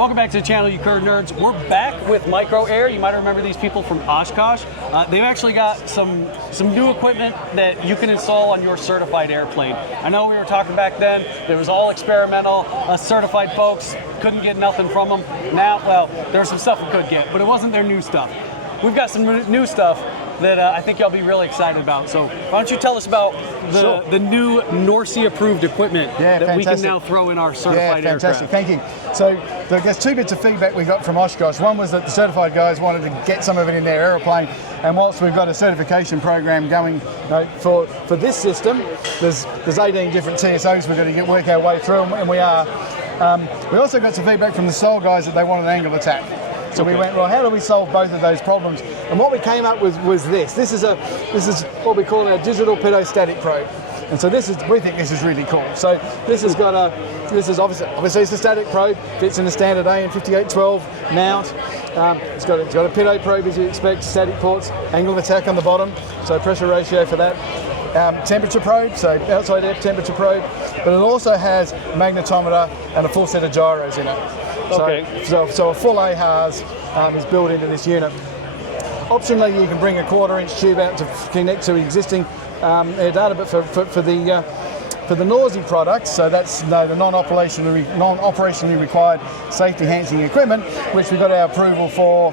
Welcome back to the channel, you curve nerds. We're back with Microair. You might remember these people from Oshkosh. They've actually got some new equipment that you can install on your certified airplane. I know we were talking back then, it was all experimental. Certified folks couldn't get nothing from them. Now, well, there was some stuff we could get, but it wasn't their new stuff. We've got some new stuff that I think y'all be really excited about. So why don't you tell us about the new NORSEE approved equipment that we can now throw in our certified aircraft. Thank you. So there's two bits of feedback we got from Oshkosh. One was that the certified guys wanted to get some of it in their aeroplane, and whilst we've got a certification program going for this system, there's 18 different TSOs we've got to work our way through, and we are. We also got some feedback from the SOL guys that they wanted an angle attack. So we went, well, how do we solve both of those problems? And what we came up with was this. This is what we call our digital pitot static probe. And so we think this is really cool. So this is obviously it's a static probe, fits in a standard AN5812 mount. It's got a pitot probe as you expect, static ports, angle of attack on the bottom, so pressure ratio for that. Temperature probe, so outside air temperature probe, but it also has magnetometer and a full set of gyros in it. So a full AHRS is built into this unit. Optionally, you can bring a 1/4-inch tube out to connect to existing air data, but for the NORSEE products, so that's the non-operationally required safety-enhancing equipment, which we got our approval for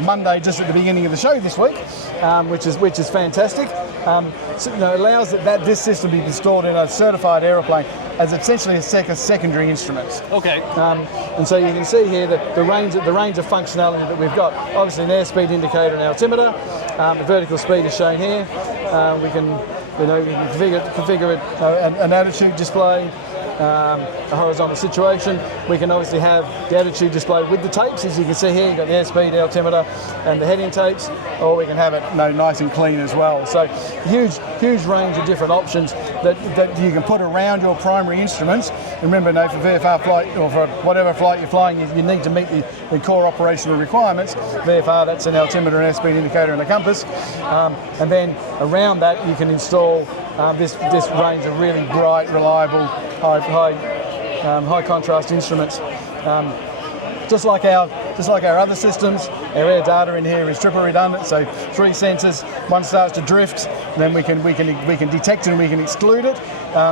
Monday, just at the beginning of the show this week, which is fantastic. So, it allows this system to be installed in a certified aeroplane as essentially a secondary instrument. Okay. And so you can see here the range of functionality that we've got. Obviously an airspeed indicator and altimeter. The vertical speed is shown here. We can configure it, an attitude display, a horizontal situation. We can obviously have the attitude display with the tapes, as you can see here. You've got the airspeed, altimeter, and the heading tapes, or we can have it nice and clean as well. So huge range of different options that you can put around your primary instruments. Remember, for VFR flight, or for whatever flight you're flying, you need to meet the core operational requirements. VFR, that's an altimeter, an airspeed indicator, and a compass. And then around that, you can install this range of really bright, reliable, high contrast instruments. Just like our other systems, our air data in here is triple redundant. So 3 sensors. One starts to drift, then we can detect it and we can exclude it.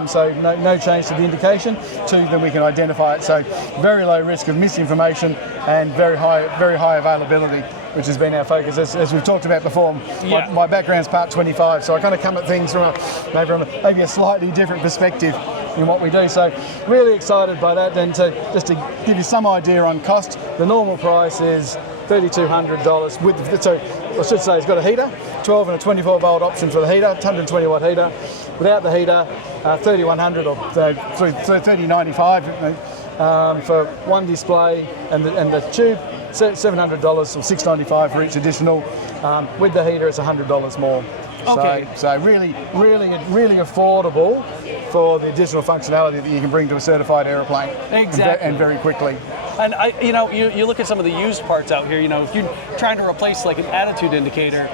So no change to the indication. 2, then we can identify it. So very low risk of misinformation and very high availability, which has been our focus. As we've talked about before, my background's Part 25, so I kind of come at things from maybe a slightly different perspective in what we do. So really excited by that. And just to give you some idea on cost, the normal price is $3,200 so I should say it's got a heater, 12 and a 24 volt option for the heater, 120 watt heater. Without the heater, $3,100 or $3,095 for one display and the tube. $700 or $695 for each additional. With the heater, it's $100 more. Okay. So really affordable for the additional functionality that you can bring to a certified airplane. Exactly. And very quickly. And you look at some of the used parts out here. If you're trying to replace like an attitude indicator,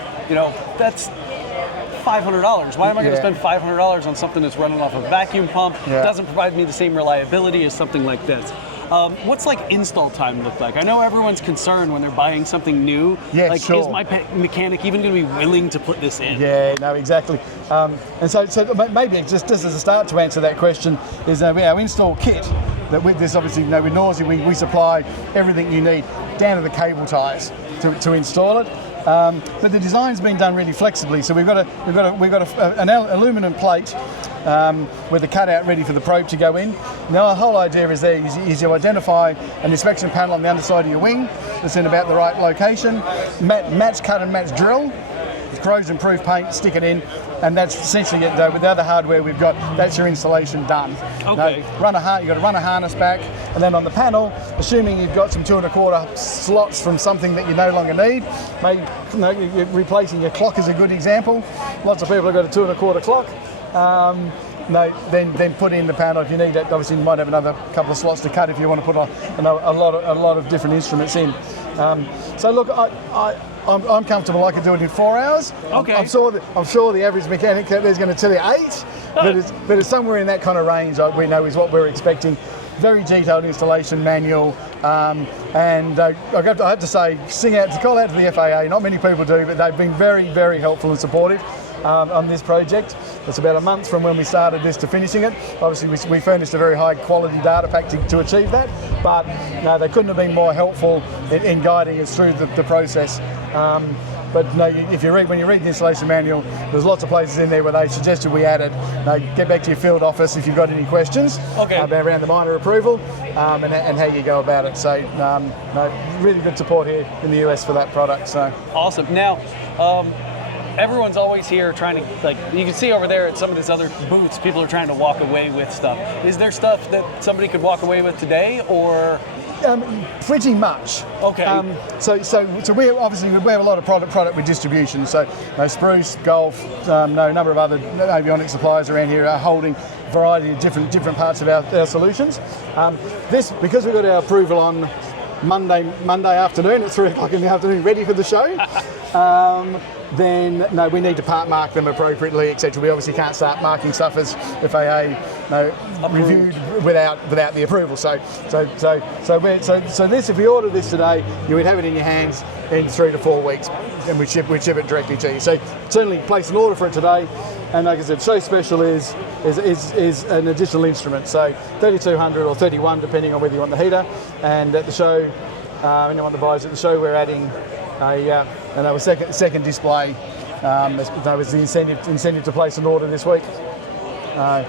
that's $500. Why am I going to spend $500 on something that's running off a vacuum pump? Yeah. Doesn't provide me the same reliability as something like this. What's install time look like? I know everyone's concerned when they're buying something new. Yeah, sure. Is my mechanic even going to be willing to put this in? Yeah, no, exactly. And so maybe just as a start to answer that question is our install kit. That with this, obviously, with NORSEE, we supply everything you need down to the cable ties to install it. But the design's been done really flexibly. So we've got an aluminum plate with a cutout ready for the probe to go in. Now the whole idea is you identify an inspection panel on the underside of your wing that's in about the right location, match cut and match drill, with corrosion-proof paint, stick it in, and that's essentially it. With the other hardware we've got, that's your installation done. Okay. You've got to run a harness back, and then on the panel, assuming you've got some 2 1/4 slots from something that you no longer need, maybe replacing your clock is a good example. Lots of people have got a 2 1/4 clock. Then put in the panel if you need that. Obviously, you might have another couple of slots to cut if you want to put a lot of different instruments in. So look, I'm comfortable. I can do it in 4 hours. Okay. I'm sure the average mechanic is going to tell you 8, but it's somewhere in that kind of range. We know is what we're expecting. Very detailed installation manual, And I have to say, call out to the FAA. Not many people do, but they've been very, very helpful and supportive on this project. It's about a month from when we started this to finishing it. Obviously, we furnished a very high quality data pack to achieve that, but no, they couldn't have been more helpful in guiding us through the process. But no, when you read the installation manual, there's lots of places in there where they suggested we added. Get back to your field office if you've got any questions around the minor approval and how you go about it. So really good support here in the US for that product. So awesome. Now, everyone's always here trying to, like, you can see over there at some of these other booths, people are trying to walk away with stuff. Is there stuff that somebody could walk away with today, or? Pretty much. Okay. So we have a lot of product with distribution. So Spruce, Golf, a number of other avionics suppliers around here are holding a variety of different parts of our solutions. Because we got our approval on Monday afternoon at 3 o'clock in the afternoon, ready for the show. Then we need to mark them appropriately, etc. We obviously can't start marking stuff as FAA reviewed without the approval. So this, if we order this today, you would have it in your hands in 3 to 4 weeks, and we ship it directly to you. So certainly place an order for it today. And like I said, Show Special is an additional instrument. So 3200 or 31, depending on whether you want the heater. And at the show, anyone that buys at the show, we're adding a second display. That was the incentive to place an order this week. And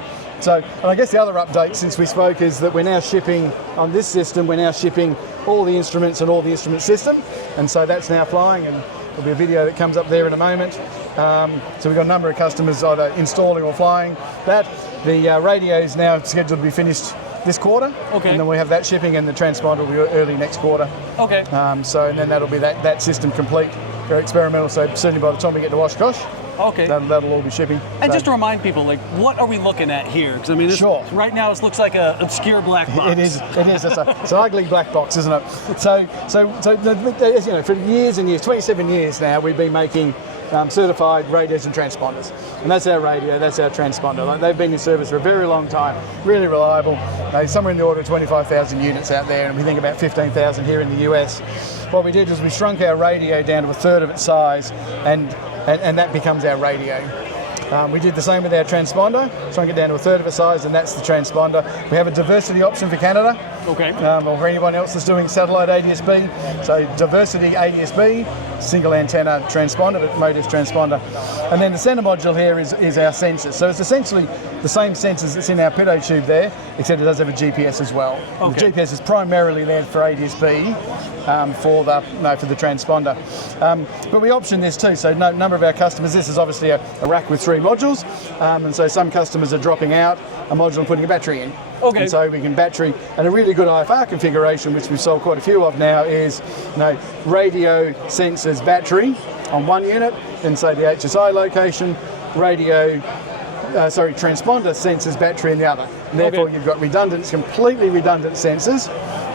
I guess the other update since we spoke is that we're now shipping on this system. We're now shipping all the instruments and all the instrument system, and so that's now flying. And there'll be a video that comes up there in a moment. So we've got a number of customers either installing or flying that. The radio is now scheduled to be finished this quarter. Okay. And then we have that shipping, and the transponder will be early next quarter. Okay. And then that'll be that system complete for experimental. So certainly by the time we get to Oshkosh, okay, that'll all be shipping. And just to remind people, like, what are we looking at here? Because I mean, right now, this looks like an obscure black box. It is. It's an ugly black box, isn't it? So as you know, for years and years, 27 years now, we've been making certified radios and transponders, and that's our radio, that's our transponder. Like, they've been in service for a very long time, really reliable. Somewhere in the order of 25,000 units out there, and we think about 15,000 here in the US. What we did is we shrunk our radio down to a third of its size, and that becomes our radio. We did the same with our transponder, shrunk it down to a third of its size, and that's the transponder. We have a diversity option for Canada, or for anyone else that's doing satellite ADS-B. So diversity ADS-B, single antenna transponder, but MODIS transponder. And then the centre module here is our sensors. So it's essentially the same sensors that's in our pitot tube there, except it does have a GPS as well. Okay. The GPS is primarily there for ADS-B, for the transponder. But we option this too, so a number of our customers, this is obviously a rack with 3 modules, and so some customers are dropping out a module and putting a battery in. Okay. And so we can battery, and a really good IFR configuration, which we've sold quite a few of now, is radio sensors battery on one unit, in say the HSI location, transponder sensors battery in the other. And therefore you've got completely redundant sensors,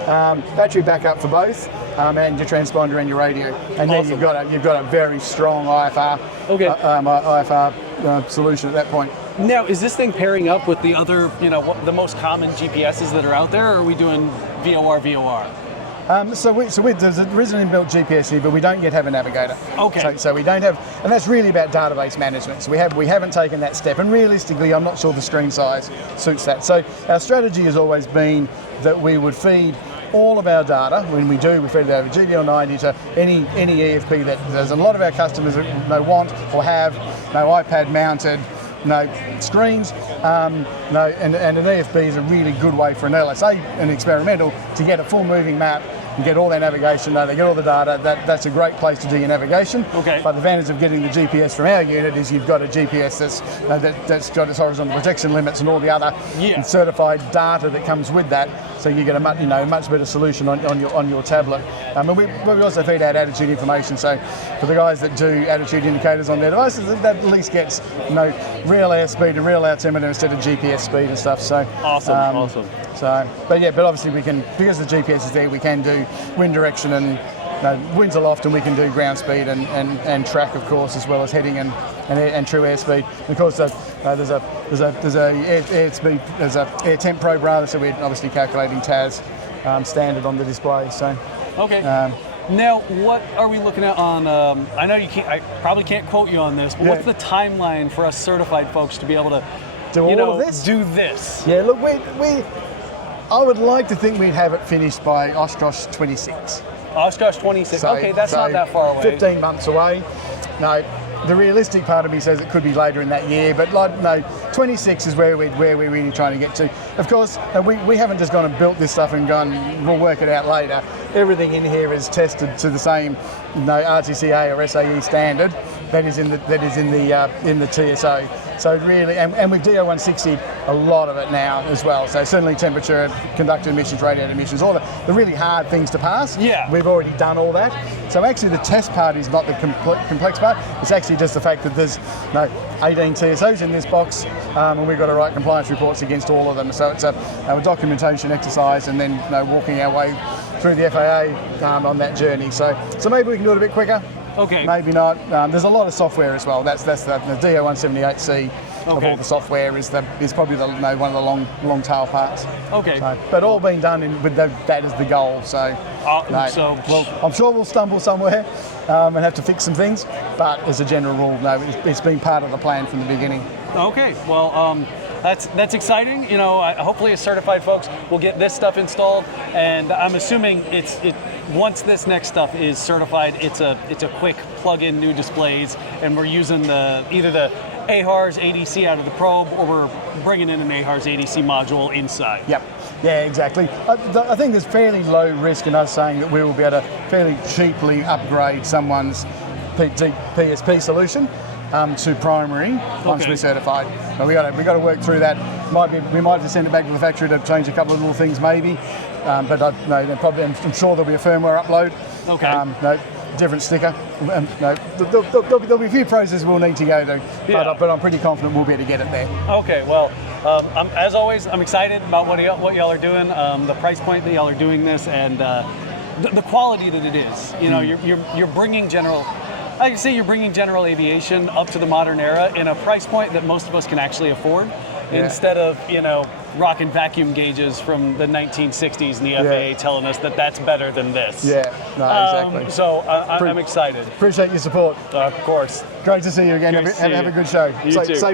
battery backup for both, and your transponder and your radio. And then you've got a very strong IFR solution at that point. Now, is this thing pairing up with the other, the most common GPSs that are out there, or are we doing VOR? There's an inbuilt GPS here, but we don't yet have a navigator. Okay. So we don't have, and that's really about database management. So we haven't taken that step, and realistically, I'm not sure the screen size suits that. So our strategy has always been that we would feed all of our data. When we feed it over GDL90 to any EFP that there's a lot of our customers that want or have iPad mounted screens, and an EFB is a really good way for an LSA, an experimental, to get a full moving map and get all their navigation. They get all the data. That's a great place to do your navigation. Okay. But the advantage of getting the GPS from our unit is you've got a GPS that's got its horizontal protection limits and all the other certified data that comes with that. So you get a much better solution on your tablet. And we also feed out attitude information. So for the guys that do attitude indicators on their devices, that at least gets real airspeed and real altimeter instead of GPS speed and stuff. So awesome. But obviously we can, because the GPS is there, we can do wind direction and winds aloft, and we can do ground speed and track, of course, as well as heading and true airspeed. Of course, there's a air temp probe rather, so we're obviously calculating TAS standard on the display. So. Okay. Now, what are we looking at on? I know you can't. I probably can't quote you on this, but what's the timeline for us certified folks to be able to do all of this? Do this? Yeah. Look, I would like to think we'd have it finished by Oshkosh 26. Oshkosh 26. Okay, that's not that far away. 15 months away. No. The realistic part of me says it could be later in that year, but 26 is where we're really trying to get to. Of course, we haven't just gone and built this stuff and gone, we'll work it out later. Everything in here is tested to the same RTCA or SAE standard that is in the TSO. So really, and with DO160, a lot of it now as well. So certainly temperature, conductor emissions, radiator emissions, all the really hard things to pass. Yeah. We've already done all that. So actually the test part is not the complex part. It's actually just the fact that there's 18 TSOs in this box, and we've got to write compliance reports against all of them. So it's a documentation exercise, and then walking our way through the FAA on that journey. So maybe we can do it a bit quicker. Okay. Maybe not. There's a lot of software as well. That's the DO178C of all the software is probably one of the long tail parts. Okay. So, but all being done with that as the goal. So, I'm sure we'll stumble somewhere and have to fix some things. But as a general rule, it's been part of the plan from the beginning. Okay. Well. That's exciting. Hopefully as certified folks will get this stuff installed, and I'm assuming once this next stuff is certified, it's a quick plug-in new displays, and we're using either the AHRS ADC out of the probe, or we're bringing in an AHRS ADC module inside. Yep. Yeah, exactly. I think there's fairly low risk in us saying that we will be able to fairly cheaply upgrade someone's PSP solution to primary once we're certified. But we got to work through that. We might have to send it back to the factory to change a couple of little things maybe. But I'm sure there'll be a firmware upload. Okay. Different sticker. There'll be a few processes we'll need to go through. Yeah. But I'm pretty confident we'll be able to get it there. Okay. Well, as always, I'm excited about what y'all are doing, the price point that y'all are doing this, and the quality that it is. You're bringing general. I can say you're bringing general aviation up to the modern era in a price point that most of us can actually afford, instead of rocking vacuum gauges from the 1960s and the FAA telling us that that's better than this. Yeah, exactly. So I'm excited. Appreciate your support. Of course. Great to see you again. Have a good show. You too.